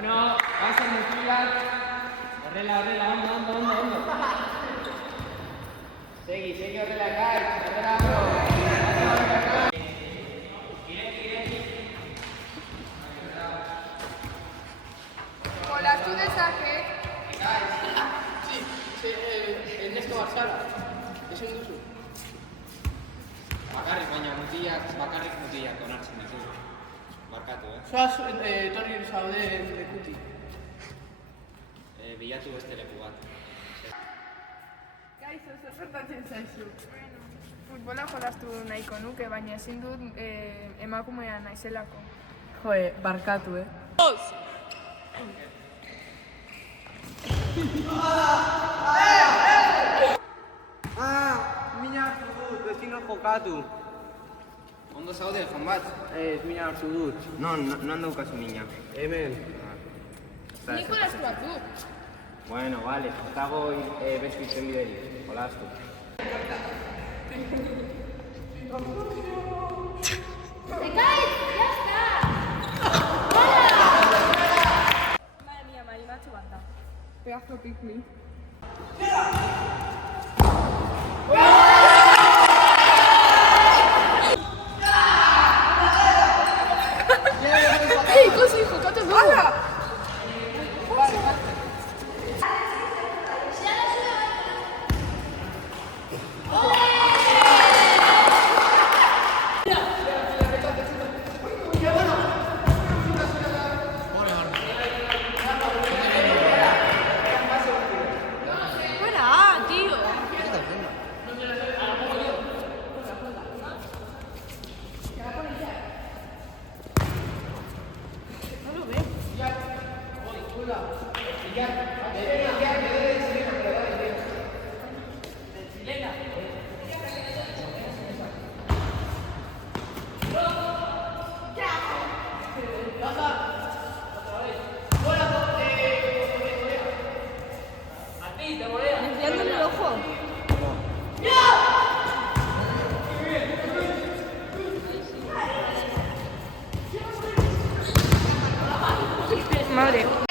Bueno, vamos a mutilak. Horrela, ondo. Segi horrela, kai. Horrela, ondo. Jolastu dezake. Nesko barzara. Esan duzu. Bakarrik mutilak onartzen ditugu. Barkatu, Zoaz, etorri zaude lekuti. Bilatu beste leku bat. Gaizo, zer gertatzen zaizu? Futbola jolastu nahiko nuke, baina ezin dut emakumea naizelako. Joe, barkatu, Mina hartu dut, ezin jokatu. Ondo zaude, joan bat. Ez, mina hartu dut. Non daukazu mina. Hemen. Nik jolastu bat dut. Bueno, vale, ez dago bestu itzen bideri. Jolastu. ¡Ekaitz! ¡Ya está! Madre mía, marimacho bat da. Pedazo picnic. ikusi, jokatu dugu! Buena, tío! No lo veo. Desviando el ojo. Madre.